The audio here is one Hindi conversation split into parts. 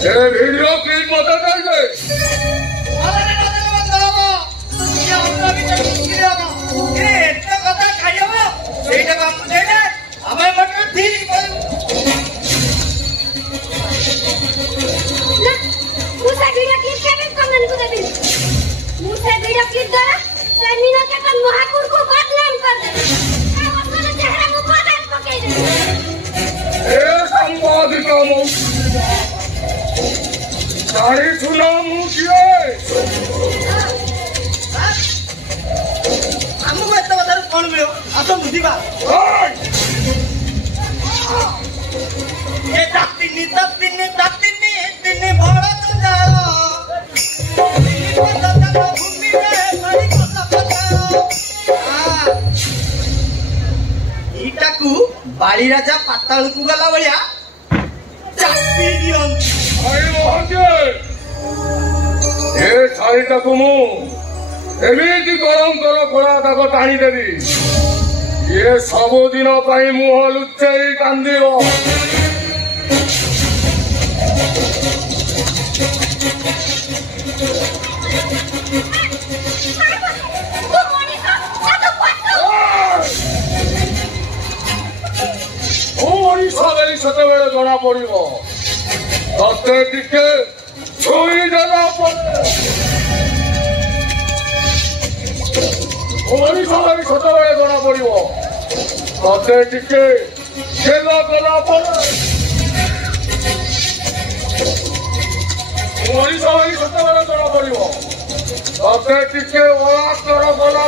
ए वीडियो क्लिप मत चाहिए गाड़ी सुना मुझे हमको एत बता कौन मिलो आस बुझा ये तत्तिनी तत्तिनी तत्तिनी तिनी बड़ तू जाओ तिनी पता तक भूमि में बड़ी कथा पकाओ ईटाकू बाली राजा पाताल को गला बलिया चापी दियन अरे मोहनजे ए शाड़ीटा को मु एमिति गरम कर खोला ताको टाणी देवी ये सब दिन पाई मुह लुचाई कांदियो सेतेबेले जना पड़ो तते टिके छुई देला सेतेबेले जना पड़ो तते टिके खेल कला सेतेबेले जना पड़ो तते टिके बलात्कार कला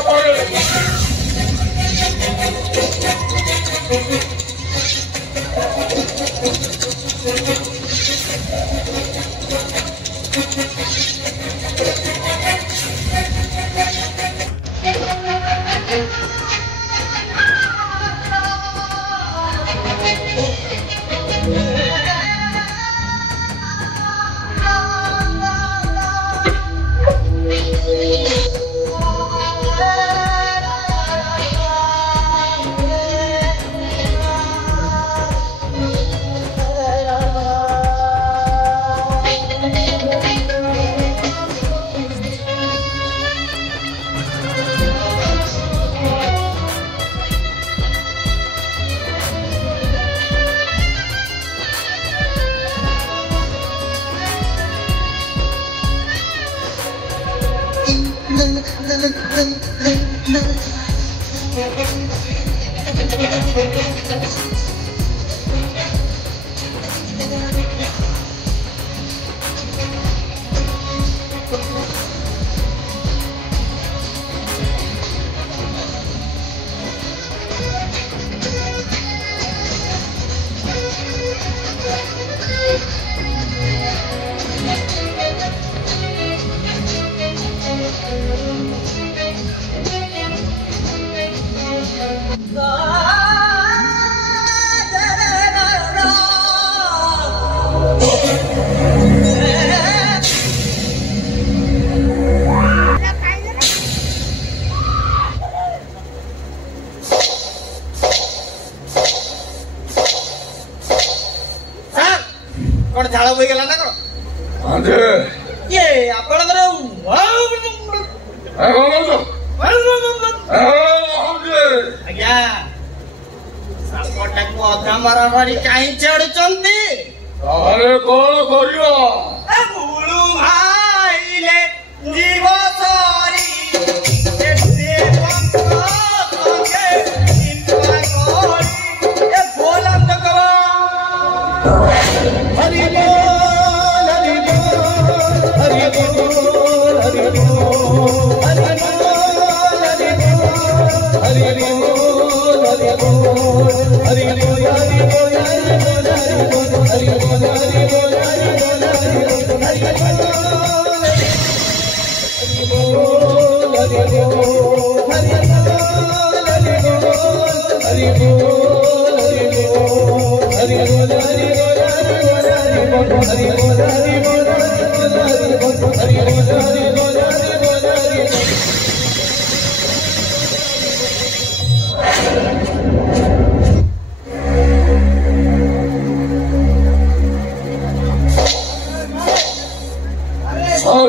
झाड़ बही गला ना कौन ये आपणकर आज्ञा सापटा को अधा मारा मारी कहीं चढ़ुचंती ताले कौन करियो बुलू भाईले जीव सारी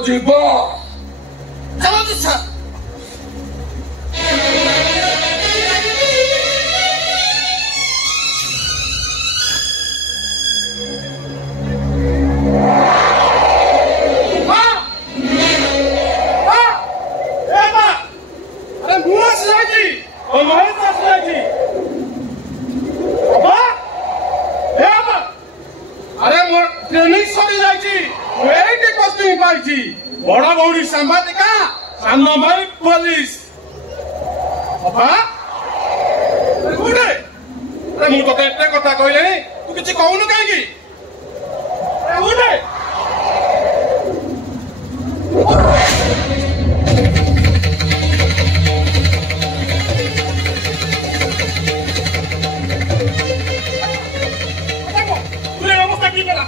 ଯିବା ଚାଲନ୍ତୁ ସାର୍। बड़ा बौड़ी सांबादिका सानो भाई पुलिस बाबा अरे मु तो एते कथा कहले तू किछ कहूनु काहे की उठे तुरे अवस्था की करा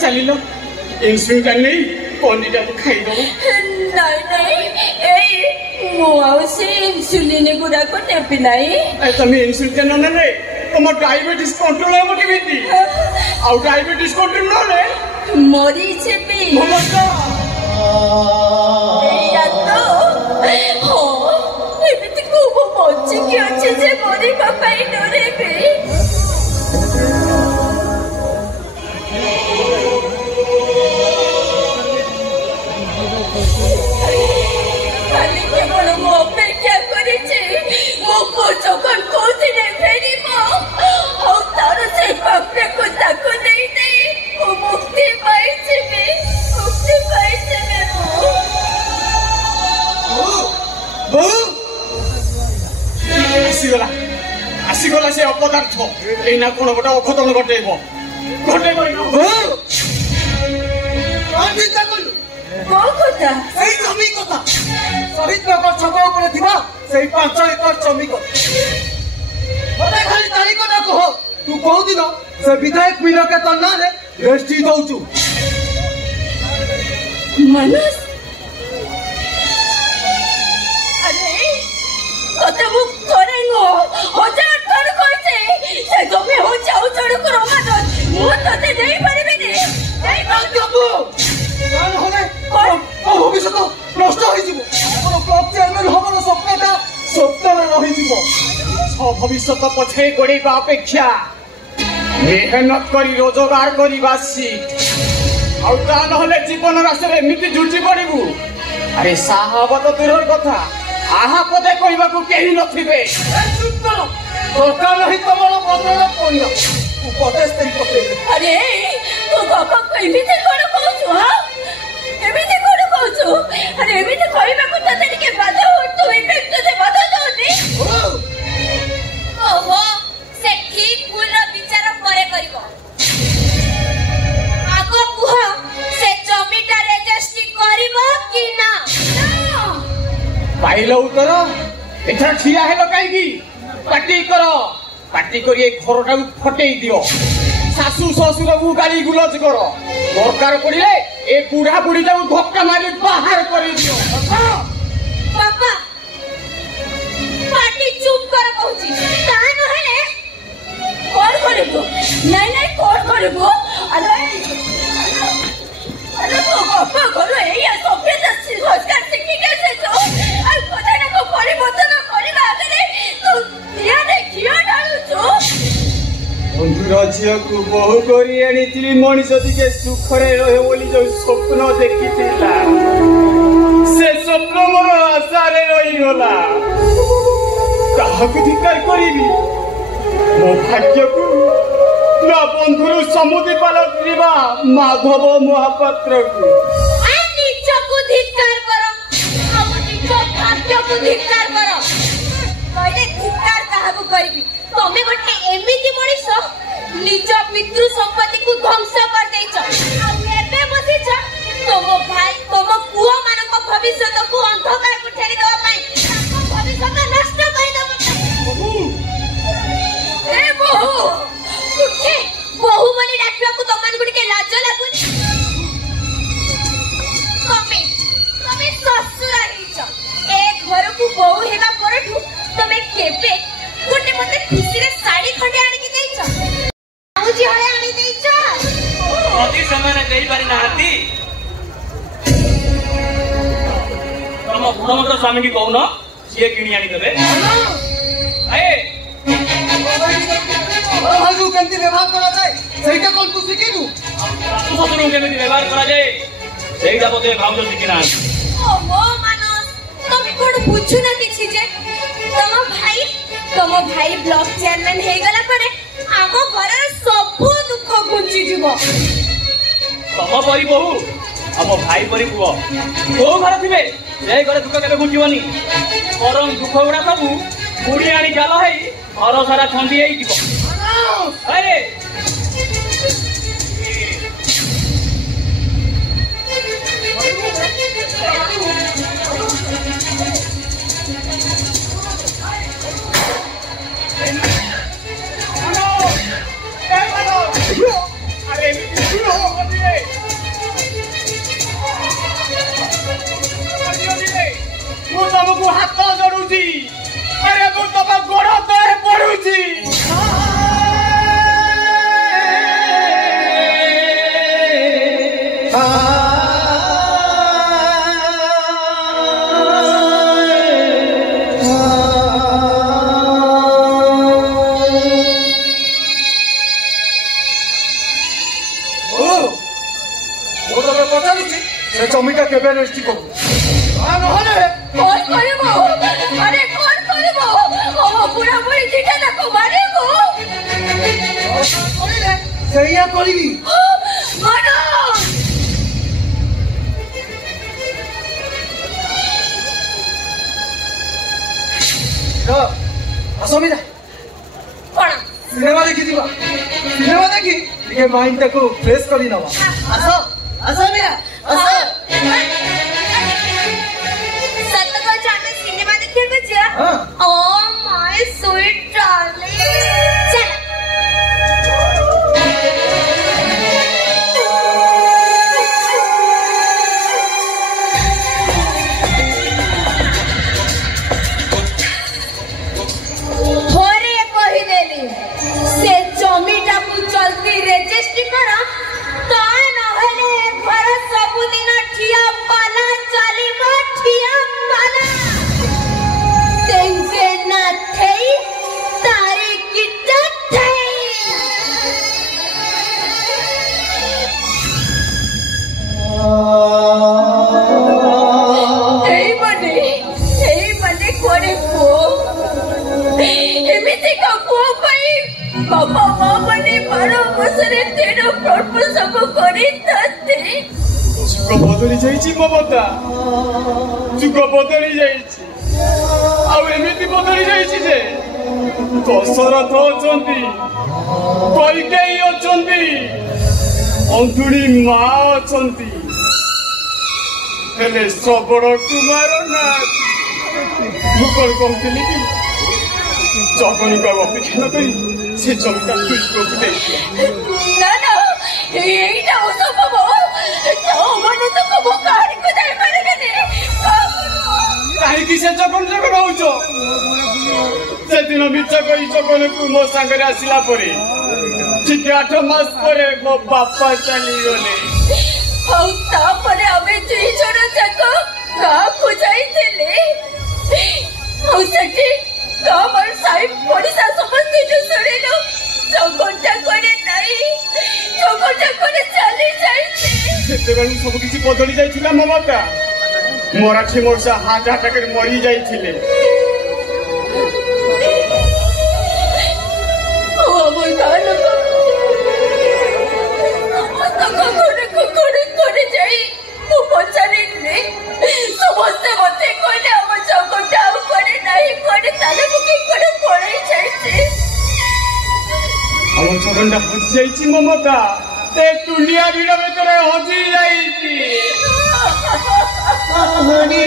चलिलो इंसुलिन जानी पनी जानी खाई दो नहीं नहीं ए मो से इंसुलिन गुडा को नेपि नाही ए तमे इंसुलिन जानो न रे तुम डायबिटीज कंट्रोल हो केमिति आ डायबिटीज कंट्रोल न रे मरी छेबी ममता या तो हो एमिति को बच्चे की अच्छे से मरी पापाई डरे बे आसीगला से अपदार्थ एना कोन गोटा अखतन घटेबो घटेबो चिंता करू को कथा सही जमी कथा सहित नगर छक ऊपर थिबा सही 5 एकर जमी को मने खाली तारीख ना कह तू कहू दिन से विधायक मिल के तना रे रेस्टी दउचू मनस अरे कथा वो करेंगो हजार थर कहते से जमे हो जाऊ चढ़ करो मत मु तते नहीं परबे ने नहीं मांग बाबू कान होले भविष्य नष्ट होई जिवो ब्लॉक चेयरमैन हबर स्वप्नटा स्वप्न रही जिवो भविष्य पछे गोड़ेबा अपेक्षा मेहनत करी रोजगार करवा सीख आउता नहले जीवन रास्ते एमती झुटी पड़ू। अरे साहब तो दूर कथा आहा पदे कहवाकू केही नथिबे। दरकार नहीं तमर बदल पड़ियो उपदेश देई पके। अरे तू बाबा एमिति कोन कहू हां एमिति कोन कहू। अरे एमिति कहबाकू तते के बाधा हो तू इफेक्ट से बाधा दोनी। ओहो से ठीक भूल रो विचार करे करिवो। आगो कुह से जमीटा रजिस्ट्री करिवो कि ना। पाइल उत्तर एथर ठिया हेलो काईगी पार्टी करो पार्टी करी ए घरटा फटेई दियो। सासू ससुर को गाली गुलज करो दरकार पड़िले ए बुढ़ा बुढ़ी जाऊ धक्का मारी बाहर करी दियो। पापा पार्टी चुप कर कहूची ता नहले कोन करबो नहीं नहीं कोन करबो। अरे तो पापा करो एया सभ्यता संस्कार शिखी कैसे जो और पता ना को परिवर्तन करिबा आगे तू या देखियो डालू जो। बंधुर झील को बहु करी आनी मनीष टिके सुखरे रहे बोली जो स्वप्न देखी से स्वप्न मोर आशारे रहीगला। काहाकू धिकार करिबी मो भाग्य को ना बंधुर समुदी पालक दिबा माधव महापात्र को। निज को धिकार करो हम निज भाग्य को धिकार करो। कहले धिकार काहाकू करबी तमे गोटे एमिति मनीष निज पितृ संपत्ति को ध्वंस कर देछ आ एबे बसिछ तम भाई तम पुआ मानक भविष्य को अंधकार को ठेरी देबा पई ताको भविष्य नष्ट कर देबो। ए बहु उठे बहु मने डाकिया को तमन गुडी के लाज लागुनी। तमे ससुर आइछ ए घर को बहु हेबा परठू तमे केबे गोटे मते खुशी रे साड़ी खंडे आनी की देइछ आउजी हळे आनी देइछ। अति समय देई पारि नाहती तम गुणवंत स्वामी की कहून सीए किणी आनी देबे। ए भागु केमती व्यवहार करा जाए सेटा कोन तू सिकिनु। तू ससुर केमती व्यवहार करा जाए सेटा बोते भाउज सिकिना। ओहो मानस तमे कोन बुझु ना किछि जे तम भाई ब्लॉक चेयरमैन हे गला परे आमो घर सब दुख घुंची जीवो। तम परी बहु हम भाई परी पुओ तो घर थिबे से घर दुख केबे घुंचीबनी परम दुख गुडा सब पुरी आनी जाल है घर सारा छंदी हेई जीवो। अरे ମୁଁ ତମକୁ ହାତ ଯୋଡୁଛି। अरे ମୁଁ ତମ ଗୋଡ ତଳେ ପଡୁଛି। जमीटा केबे रेस्टी करू नहले कोन करबो। अरे कोन करबो हम पूरा पूरी चिटा को मारेबो। करिले सैया करिबी मानो तो असमिना कोन सिनेमा देखि दिबा सिनेमा देखि ये माइंड को फ्रेश करी नवा। आसो असमिना आसो सत्य को जाने सिनेमा देखिए बच्चा। हां ओ माय स्वीट डार्लिंग चल थोड़े कही देली से जमीटा को जल्दी रजिस्ट्री करा ता नहले घर सब दिन ठिया पाला चली ठिया पाला ଏମିତି କା ପୁଅ ପାଇଁ ବାପା ମା ମାନେ 12 ବର୍ଷରେ 13 ପ୍ରପୋଜ କରିଥାନ୍ତି। ଯୁଗ ବଦଳି ଯାଇଛି ମମତା, ଯୁଗ ବଦଳି ଯାଇଛି। ଆଉ ଏମିତି ବଦଳି ଯାଇଛି ଯେ ଦଶରଥ ଅଛନ୍ତି, କୈକେୟୀ ଅଛନ୍ତି, ଅନ୍ଧୁଣୀ ମା ଅଛନ୍ତି, ହେଲେ ଶ୍ରବଣ କୁମାର ନାହାନ୍ତି। ମୁଁ କଣ କହୁଥିଲି କି ଜଗନକୁ ଆଉ ଅପେକ୍ଷା ନ କରି ସେ ଜମିଟା ତୁଳକୁ ଦେଇଥିଲା। ନା ନା ଏଇଟା ଅସମ୍ଭବ। କାହାରିକୁ ଯାଇପାରିବେନି। କାହିଁକି ସେ ଜଗନ ଜଗନ ହଉଛ? ସେଦିନ ମିଛ କହି ଜଗନକୁ ମୋ ସାଙ୍ଗରେ ଆସିଲା ପରେ ଠିକ 8 ମାସ ପରେ ମୋ ବାପା ଚାଲିଗଲେ। ଆଉ ତାପରେ ଆମେ 2 ଜଣ ଯାକ ଗାଁକୁ ଯାଇଥିଲେ। ଆଉ ସେଠି ଗାଁର ସାହି ପଡ଼ିଶା ସମସ୍ତଙ୍କୁ ଶୁଣିଲୁ ଜଗନଟା କୁଆଡ଼େ ନାହିଁ, ଜଗନଟା କୁଆଡ଼େ ଚାଲି ଯାଇଛି। ସେତେବେଳୁ ସବୁ କିଛି ବଦଳି ଯାଇଥିଲା ମମତା। ମରାଠୀ ମଉସା ହାର୍ଟ ଆଟାକରେ ମରି ଯାଇଥିଲେ। ଯାଇ ମୁଁ ପଚାରିଲି, ସମସ୍ତେ ମତେ କହିଲେ ଆମ ଜଗନଟା ଆଉ କୁଆଡ଼େ ନାହିଁ, କୁଆଡ଼େ ତାଲା ପକେଇ କୁଆଡ଼େ ପଳେଇ ଯାଇଛି। ଆମ ଜଗନଟା ହଜି ଯାଇଛି ମମତା, ଏ ଦୁନିଆ ଭିଡ଼ ଭିତରେ ହଜି ଯାଇଛି। କାହାଣୀ